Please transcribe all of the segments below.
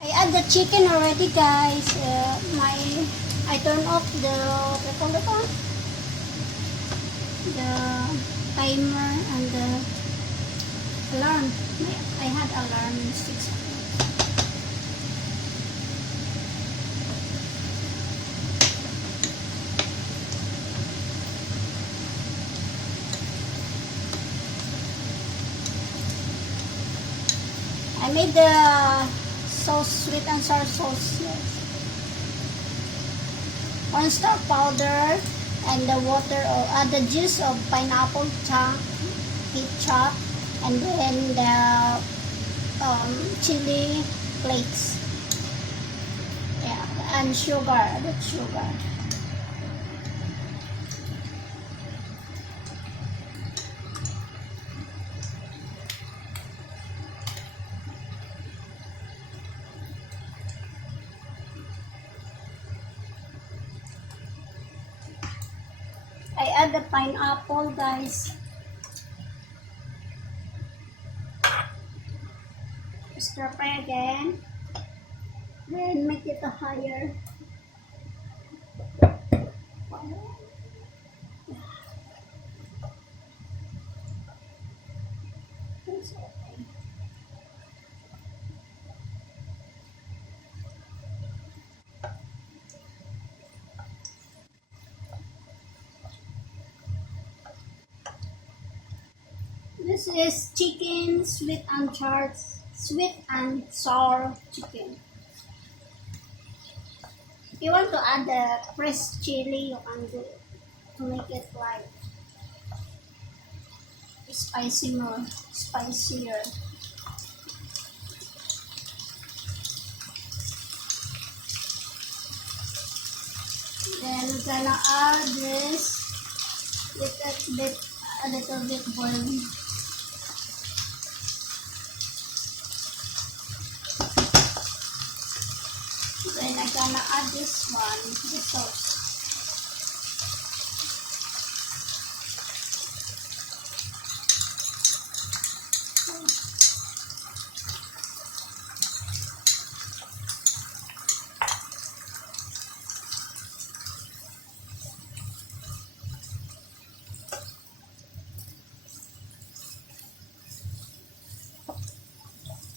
I add the chicken already, guys. I turn off the what do you call it on? The timer and the alarm. I had alarm in 6 o'clock. I made the sauce, sweet and sour sauce. Yes. Cornstarch powder and the water or the juice of pineapple chunk, ketchup, and then the chili flakes. Yeah, and sugar. The sugar. I add the pineapple, guys. Stir fry again. Then make it a higher. It's okay. This is chicken sweet and sour chicken. If you want to add the fresh chili, you can do it to make it like spicier. Then we're gonna add this a little bit boiling. Then I'm gonna add this one, the sauce.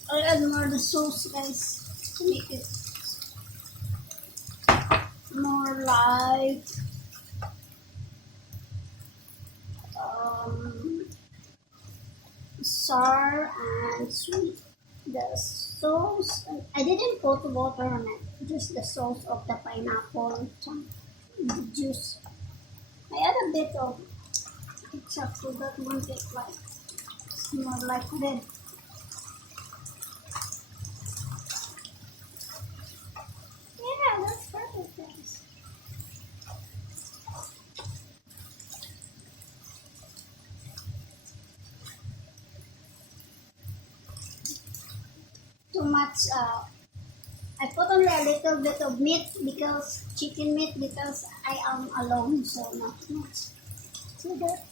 I'll add more the sauce, guys, to make it more like sour and sweet. The sauce, I didn't put water on it, just the sauce of the pineapple chunk, the juice. I add a bit of ketchup so that won't get like more like red. Yeah, that's perfect, guys. Too much. I put only a little bit of meat because chicken meat because I am alone, so not much. So that.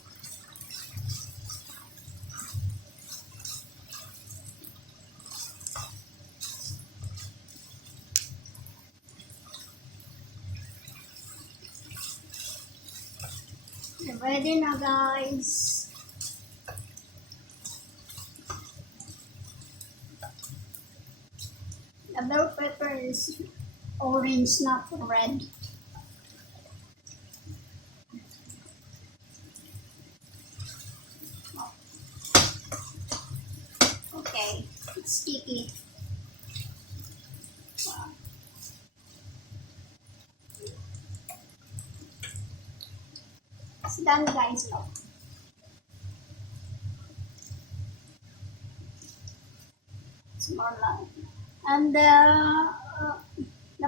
Ready now, guys. The bell pepper is orange, not red. Okay, it's sticky. Wow. It's done, guys. Look. It's more like. And the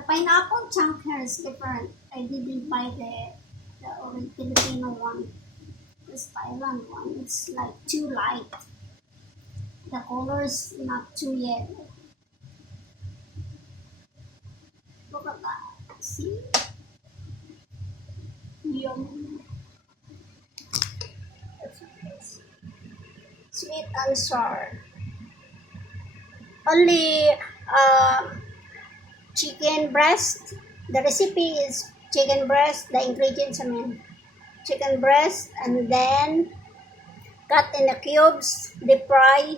pineapple chunk here is different. I didn't buy the old Filipino one. This Thailand one. It's like too light. The color is not too yellow. Look at that. See? Yum. Sweet and sour. Only chicken breast. The recipe is chicken breast. The ingredients, I mean, chicken breast, and then cut in the cubes, deep fry,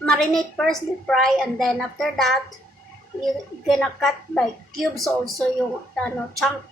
marinate first, deep fry, and then after that, you gonna cut by cubes also yung chunk